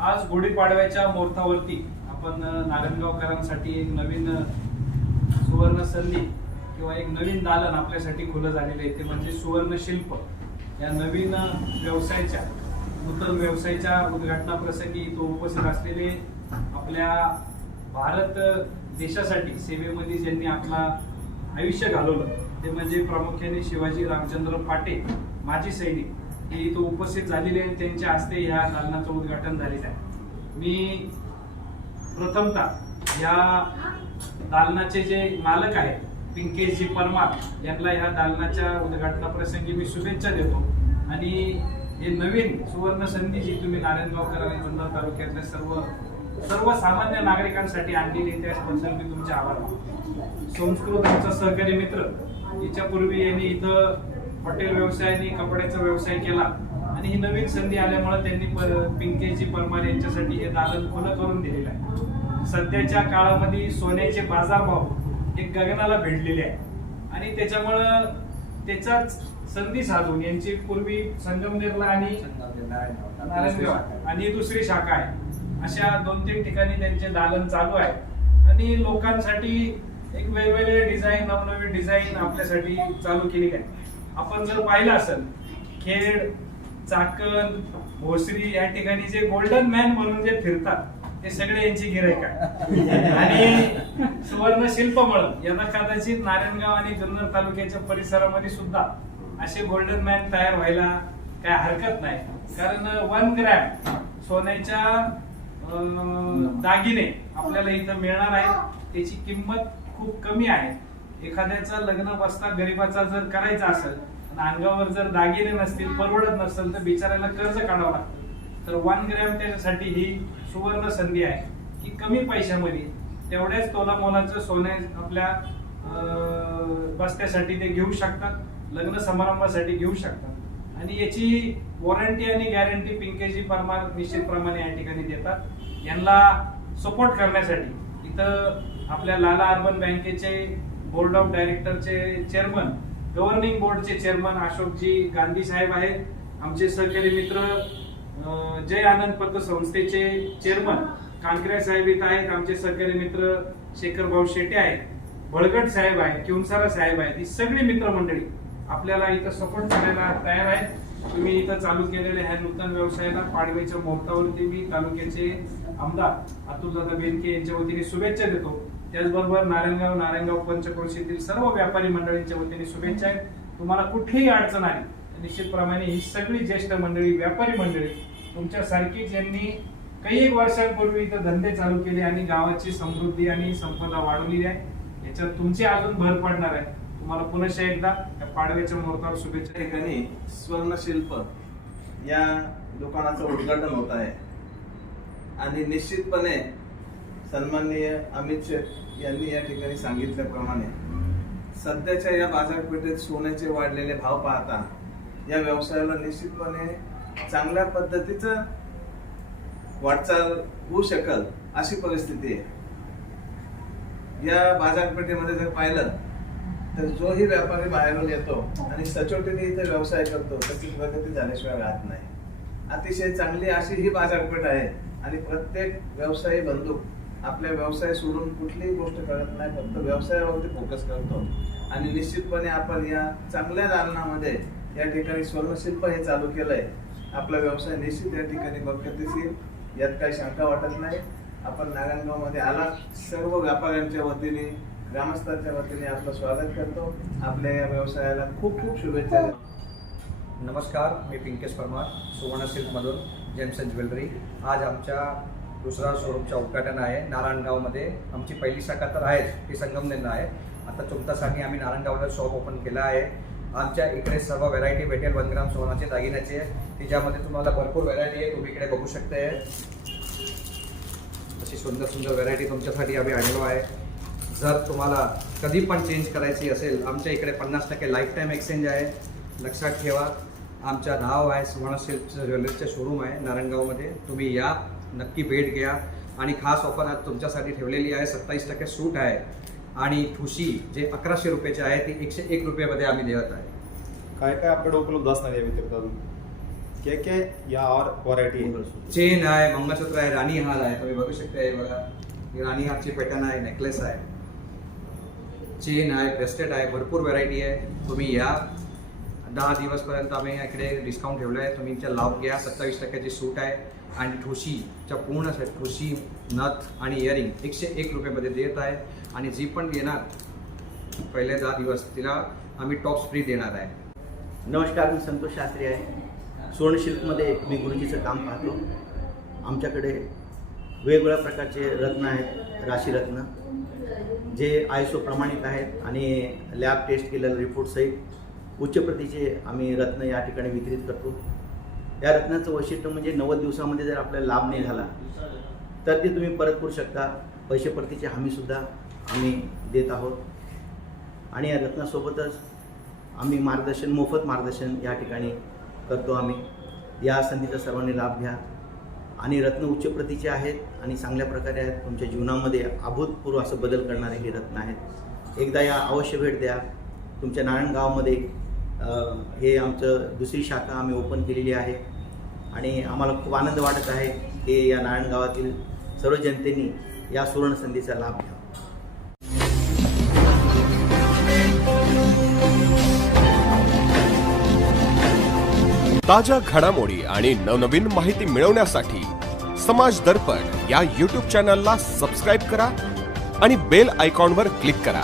आज गुढीपाडव्याच्या मुहूर्तावरती आपण नारायणगावकरांसाठी एक नवीन सुवर्ण संधी किंवा एक नवीन दालन आपल्यासाठी खुलं झालेलं आहे. ते म्हणजे सुवर्ण शिल्प. या नवीन व्यवसायाच्या नूतन व्यवसायाच्या उद्घाटनाप्रसंगी तो उपस्थित असलेले आपल्या भारत देशासाठी सेवेमध्ये ज्यांनी आपला आयुष्य घालवलं ते म्हणजे प्रामुख्याने शिवाजी रामचंद्र पाटे माजी सैनिक. हे इथं उपस्थित झालेले आणि त्यांच्या हस्ते ह्या दालनाचं उद्घाटन झालेलं आहे. मी प्रथमतः या दालनाचे जे मालक आहेत पिंकेशजी परमार यांना ह्या दालनाच्या उद्घाटनाप्रसंगी मी शुभेच्छा देतो. आणि हे नवीन सुवर्ण संधी जी तुम्ही नारायणगावकर आणि जुन्नर तालुक्यातल्या सर्व सर्वसामान्य नागरिकांसाठी आणलेली त्याबद्दल मी तुमचे आभार मानतो. संस्कृत आमचा सहकारी मित्र याच्यापूर्वी यांनी इथं हॉटेल व्यवसायाने कपड्याचा व्यवसाय केला. आणि ही नवीन संधी आल्यामुळे त्यांनी पिंकेजी परमार यांच्यासाठी हे दालन खुलं करून दिलेलं आहे. सध्याच्या काळामध्ये सोन्याचे बाजारभाव हे गगनाला भिडलेले आहे आणि त्याच्यामुळं त्याचाच संधी साधून यांची पूर्वी संगमनेरला आणि नारायणगाव आणि दुसरी शाखा आहे. अशा दोन तीन ठिकाणी त्यांचे दालन चालू आहे. आणि लोकांसाठी एक वेगवेगळे डिझाईन नवनवीन डिझाईन आपल्यासाठी चालू केली आहे आपण जर पाहिलं असेल खेड चाकण भोसरी या ठिकाणी जे गोल्डन मॅन म्हणून जे फिरतात ते सगळे यांची गिरायक आहे. आणि सुवर्ण शिल्प म्हणून यांना कदाचित नारायणगाव आणि जुन्नर तालुक्याच्या परिसरामध्ये सुद्धा असे गोल्डन मॅन तयार व्हायला काय हरकत नाही. कारण वन ग्रॅम सोन्याच्या दागिने आपल्याला इथं मिळणार आहेत. त्याची किंमत खूप कमी आहे. एखाद्याचं लग्न बसता गरीबाचा जर करायचा असेल आणि अंगावर जर दागिने नसतील परवडत नसेल तर बिचारायला कर्ज काढावं लागतं. तर वन ग्रॅम त्याच्यासाठी ही सुवर्ण संधी आहे. की कमी पैशामध्ये तेवढ्याच तोला मोलाचं सोने आपल्या बस्त्यासाठी ते घेऊ शकतात लग्न समारंभासाठी घेऊ शकतात. आणि याची वॉरंटी आणि गॅरंटी पिंकेजी परमार निश्चितप्रमाणे या ठिकाणी देतात. यांना सपोर्ट करण्यासाठी इथं आपल्या लाला अर्बन बँकेचे बोर्ड ऑफ डायरेक्टरचे चेअरमन गव्हर्निंग बोर्डचे चेअरमन अशोकजी गांधी साहेब आहेत. आमचे सहकारी मित्र जय आनंद पतसंस्थेचे चेअरमन कांकरे साहेब इथं आहेत. आमचे सहकारी मित्र शेखर भाऊ शेटे आहेत. बळगट साहेब आहेत किंसारा साहेब आहेत. ही सगळी मित्रमंडळी आपल्याला इथं सपोर्ट करायला तयार आहेत. तुम्ही इथं चालू केलेल्या ह्या नूतन व्यवसायाला पाडव्याच्या मुहूर्तावरती मी तालुक्याचे आमदार अतुलदादा बेनके यांच्या वतीने शुभेच्छा देतो. त्याचबरोबर नारायणगाव नारायणगाव पंचक्रोशीतील सर्व व्यापारी मंडळींच्या वतीने शुभेच्छा आहेत. तुम्हाला कुठेही अडचण आली निश्चितप्रमाणे ही सगळी ज्येष्ठ मंडळी व्यापारी मंडळी तुमच्यासारखी ज्यांनी काही एक वर्षांपूर्वी इथं धंदे चालू केले आणि गावाची समृद्धी आणि संपदा वाढवलेली आहे. याच्यात तुमची अजून भर पडणार आहे. तुम्हाला पुनश्च एकदा या पाडव्याच्या मुहूर्तावर शुभेच्छा. ठिकाणी स्वर्णशिल्प या दुकानाचं उद्घाटन होत आहे. आणि निश्चितपणे सन्माननीय अमित शेठ यांनी या ठिकाणी सांगितल्याप्रमाणे सध्याच्या या बाजारपेठेत सोन्याचे वाढलेले भाव पाहता या व्यवसायाला निश्चितपणे चांगल्या पद्धतीचं वाटचाल होऊ शकल अशी परिस्थिती आहे. या बाजारपेठेमध्ये जर पाहिलं तर जोही व्यापारी बाहेरून येतो आणि सचोटीने इथे व्यवसाय करतो त्याची प्रगती झाल्याशिवाय राहत नाही. अतिशय चांगली अशी ही बाजारपेठ आहे आणि प्रत्येक व्यवसायी बंधू आपल्या व्यवसाय सोडून कुठलीही गोष्ट करत नाही फक्त व्यवसायावरती फोकस करतो. आणि निश्चितपणे आपण या चांगल्या दालनामध्ये या ठिकाणी स्वर्णशिल्प हे चालू केलंय. आपला व्यवसाय निश्चित या ठिकाणी बरकतीस येईल यात काही शंका वाटत नाही. आपण नारायणगावमध्ये आला सर्व व्यापाऱ्यांच्या वतीने ग्रामस्थांच्या वतीने आपलं स्वागत करतो. आपल्या या व्यवसायाला खूप खूप शुभेच्छा नमस्कार मी पिंकेश परमार सुवर्ण सिल्कमधून जेम्स ज्वेलरी. आज आमच्या दुसरा शोरूमचं उद्घाटन आहे. नारायणगावमध्ये आमची पहिली शाखा तर आहेच ती संगमनेरला आहे. आता तुमच्यासाठी आम्ही नारायणगावला शॉप ओपन केला आहे. आमच्या इकडे सर्व व्हरायटी भेटेल वन ग्राम सोनाचे दागिन्याचे. तिच्यामध्ये तुम्हाला भरपूर व्हरायटी आहे तुम्ही इकडे बघू शकते अशी सुंदर सुंदर व्हरायटी तुमच्यासाठी आम्ही आणलो आहे. जर तुम्हाला कधी पण चेंज करायची असेल आमच्या इकडे पन्नास टक्के लाईफ टाईम एक्सचेंज आहे. लक्षात ठेवा आमचं नाव आहे सुवर्ण सिल्कचं ज्वेलरीचं शोरूम आहे नारायणगावमध्ये. तुम्ही या. नक्की भेट घ्या. आणि खास ऑफर आज तुमच्यासाठी ठेवलेली आहे. सत्तावीस टक्के सूट आहे. आणि ठुशी जे अकराशे रुपयाचे आहे ती एकशे एक रुपयामध्ये आम्ही देत आहे. काय काय आपल्याकडे उपलब्ध असणार या व्यतिरिक्त अजून? के के या और व्हरायटी चेन आहे मंगळसूत्र आहे राणी हार आहे. तुम्ही बघू शकता हे बघा. ही राणी हारची पॅटर्न आहे नेकलेस आहे. चेन आहे ब्रेसलेट आहे भरपूर व्हरायटी आहे. तुम्ही या. दहा दिवसपर्यंत आम्ही इकडे डिस्काउंट ठेवलं आहे तुम्ही लाभ घ्या. सत्तावीस टक्क्याची सूट आहे. आणि ठोशीच्या पूर्ण सेट ठोशी नथ आणि इयरिंग एकशे एक रुपयामध्ये देत आहे. आणि जी पण येणार पहिले दहा दिवस तिला आम्ही टॉप फ्री देणार आहे. नमस्कार मी संतोष शास्त्री आहे. सुवर्णशिल्पमध्ये मी गुरुजीचं काम पाहतो. आमच्याकडे वेगवेगळ्या प्रकारचे रत्न आहेत राशीरत्न जे आय एस ओ प्रमाणित आहेत आणि लॅब टेस्ट केलेल्या रिपोर्टसहित उच्च प्रतीचे आम्ही रत्न या ठिकाणी वितरित करतो. या रत्नाचं वैशिष्ट्य म्हणजे नव्वद दिवसामध्ये जर आपल्याला लाभ नाही झाला तर ते तुम्ही परत करू शकता. पैसे परतीची हमीसुद्धा आम्ही देत आहोत. आणि या रत्नासोबतच आम्ही मार्गदर्शन मोफत मार्गदर्शन या ठिकाणी करतो आम्ही. या संधीचा सर्वांनी लाभ घ्या. आणि रत्न उच्च प्रतीचे आहेत आणि चांगल्या प्रकारे आहेत. तुमच्या जीवनामध्ये अभूतपूर्व असं बदल करणारे हे रत्न आहेत. एकदा या अवश्य भेट द्या. तुमच्या नारायणगावमध्ये हे आमचं दुसरी शाखा आम्ही ओपन केलेली आहे. आणि आम्हाला खूप आनंद वाटत आहे की या नारायणगावातील सर्व जनतेने या सुवर्ण संधीचा लाभ घ्यावा. ताज्या घडामोडी आणि नवनवीन माहिती मिळवण्यासाठी समाज दर्पण या यूट्यूब चॅनलला सबस्क्राईब करा आणि बेल आयकॉनवर क्लिक करा.